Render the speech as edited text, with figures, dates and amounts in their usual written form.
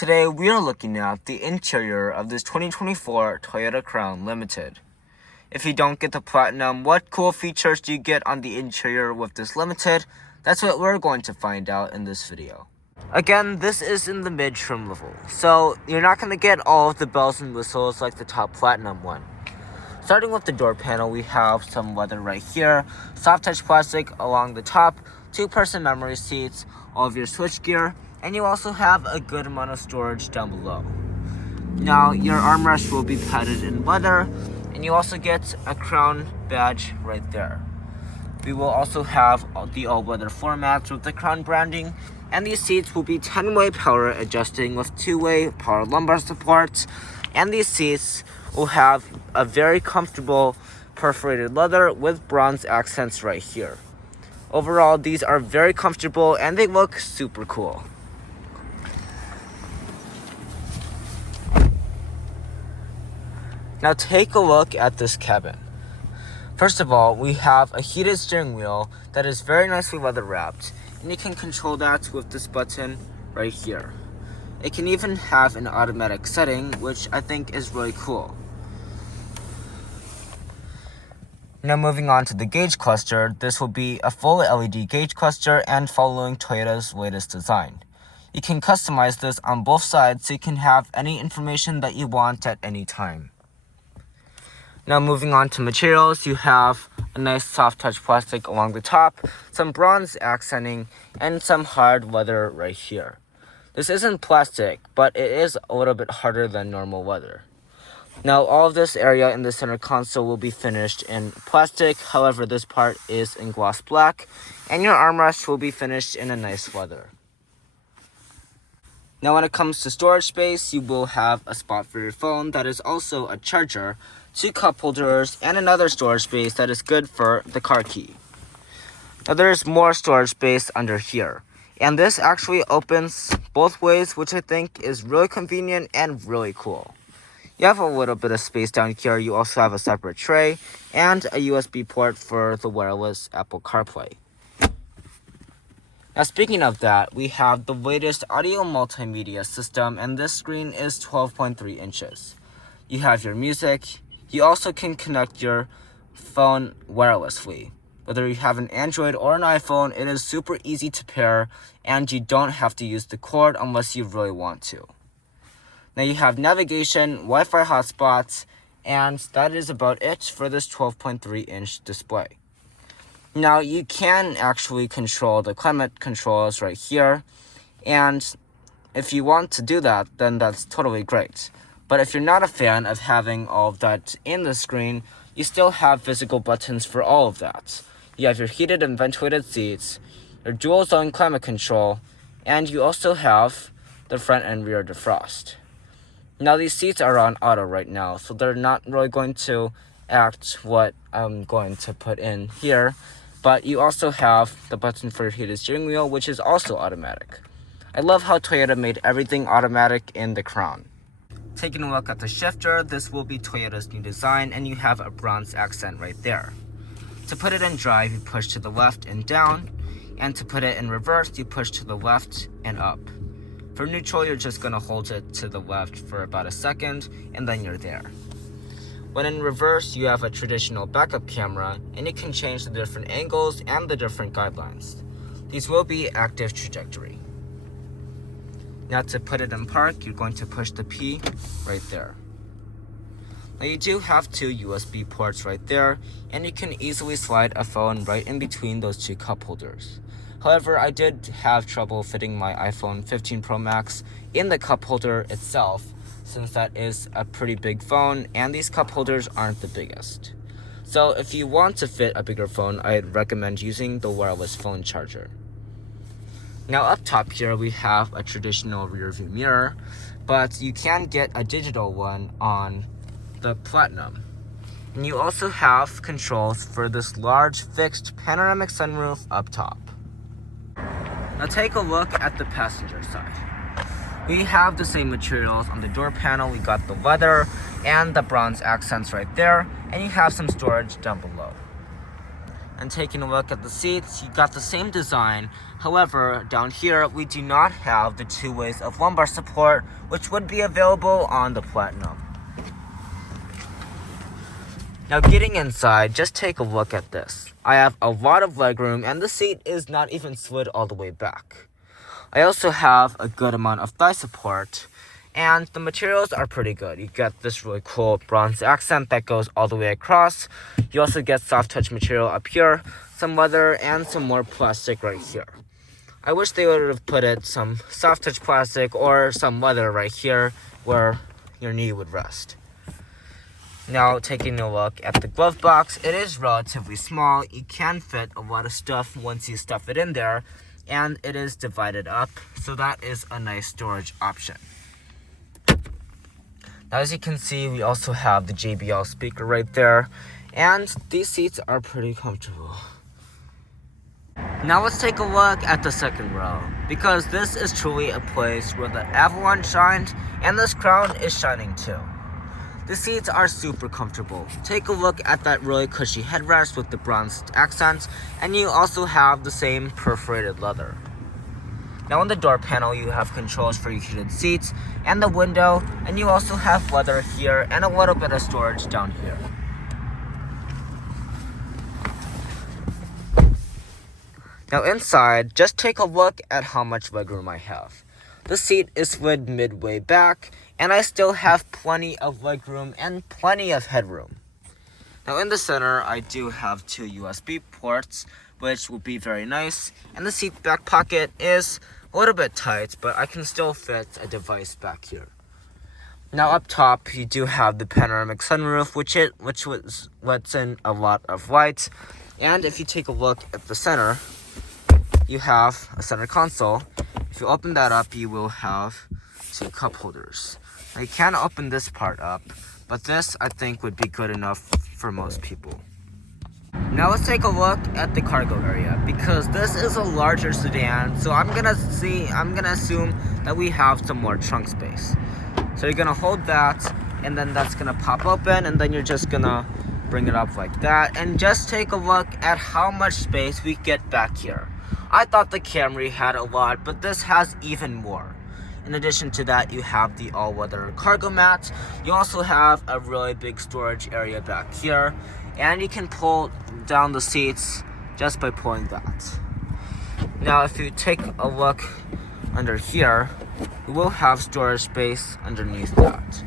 Today we are looking at the interior of this 2024 Toyota Crown Limited. If you don't get the Platinum, what cool features do you get on the interior with this Limited? That's what we're going to find out in this video. Again, this is in the mid-trim level, so you're not going to get all of the bells and whistles like the top Platinum one. Starting with the door panel, we have some leather right here, soft touch plastic along the top, 2-person memory seats, all of your switchgear, and you also have a good amount of storage down below. Now, your armrest will be padded in leather, and you also get a Crown badge right there. We will also have the all-weather floor mats with the Crown branding, and these seats will be 10-way power adjusting with 2-way power lumbar support, and these seats will have a very comfortable perforated leather with bronze accents right here. Overall, these are very comfortable and they look super cool. Now take a look at this cabin. First of all, we have a heated steering wheel that is very nicely leather wrapped, and you can control that with this button right here. It can even have an automatic setting, which I think is really cool. Now moving on to the gauge cluster, this will be a full LED gauge cluster and following Toyota's latest design. You can customize this on both sides so you can have any information that you want at any time. Now moving on to materials, you have a nice soft touch plastic along the top, some bronze accenting, and some hard leather right here. This isn't plastic, but it is a little bit harder than normal leather. Now all of this area in the center console will be finished in plastic, however this part is in gloss black, and your armrest will be finished in a nice leather. Now when it comes to storage space, you will have a spot for your phone that is also a charger, 2 cup holders, and another storage space that is good for the car key. Now there is more storage space under here, and this actually opens both ways, which I think is really convenient and really cool. You have a little bit of space down here. You also have a separate tray and a USB port for the wireless Apple CarPlay. Now speaking of that, we have the latest audio multimedia system, and this screen is 12.3 inches. You have your music. You also can connect your phone wirelessly. Whether you have an Android or an iPhone, it is super easy to pair, and you don't have to use the cord unless you really want to. Now you have navigation, Wi-Fi hotspots, and that is about it for this 12.3-inch display. Now you can actually control the climate controls right here, and if you want to do that, then that's totally great. But if you're not a fan of having all of that in the screen, you still have physical buttons for all of that. You have your heated and ventilated seats, your dual zone climate control, and you also have the front and rear defrost. Now these seats are on auto right now, so they're not really going to act what I'm going to put in here, but you also have the button for your heated steering wheel, which is also automatic. I love how Toyota made everything automatic in the Crown. Taking a look at the shifter, this will be Toyota's new design, and you have a bronze accent right there. To put it in drive, you push to the left and down, and to put it in reverse, you push to the left and up. For neutral, you're just going to hold it to the left for about a second, and then you're there. When in reverse, you have a traditional backup camera, and you can change the different angles and the different guidelines. These will be active trajectory. Now to put it in park, you're going to push the P right there. Now you do have 2 USB ports right there, and you can easily slide a phone right in between those 2 cup holders. However, I did have trouble fitting my iPhone 15 Pro Max in the cup holder itself, since that is a pretty big phone and these cup holders aren't the biggest. So if you want to fit a bigger phone, I'd recommend using the wireless phone charger. Now up top here we have a traditional rear view mirror, but you can get a digital one on the Platinum. And you also have controls for this large fixed panoramic sunroof up top. Now take a look at the passenger side. We have the same materials on the door panel. We got the leather and the bronze accents right there, and you have some storage down below. And taking a look at the seats, you got the same design. However, down here, we do not have the 2 ways of lumbar support, which would be available on the Platinum. Now getting inside, just take a look at this. I have a lot of legroom and the seat is not even slid all the way back. I also have a good amount of thigh support and the materials are pretty good. You get this really cool bronze accent that goes all the way across. You also get soft touch material up here, some leather, and some more plastic right here. I wish they would have put some soft touch plastic or some leather right here where your knee would rest. Now taking a look at the glove box, it is relatively small. You can fit a lot of stuff once you stuff it in there, and it is divided up, so that is a nice storage option. Now as you can see, we also have the JBL speaker right there, and these seats are pretty comfortable. Now let's take a look at the second row, because this is truly a place where the Avalon shined, and this crown is shining too. The seats are super comfortable. Take a look at that really cushy headrest with the bronzed accents, and you also have the same perforated leather. Now on the door panel, you have controls for your heated seats and the window, and you also have leather here and a little bit of storage down here. Now inside, just take a look at how much legroom I have. The seat is slid midway back, and I still have plenty of legroom and plenty of headroom. Now in the center, I do have 2 USB ports, which will be very nice, and the seat back pocket is a little bit tight, but I can still fit a device back here. Now up top, you do have the panoramic sunroof, which lets in a lot of light, and if you take a look at the center, you have a center console. If you open that up, you will have 2 cup holders. Now you can open this part up, but this I think would be good enough for most people. Now let's take a look at the cargo area, because this is a larger sedan, so I'm gonna assume that we have some more trunk space. So you're gonna hold that, and then that's gonna pop open, and then you're just gonna bring it up like that, and just take a look at how much space we get back here. I thought the Camry had a lot, but this has even more. In addition to that, you have the all-weather cargo mat. You also have a really big storage area back here, and you can pull down the seats just by pulling that. Now, if you take a look under here, you will have storage space underneath that.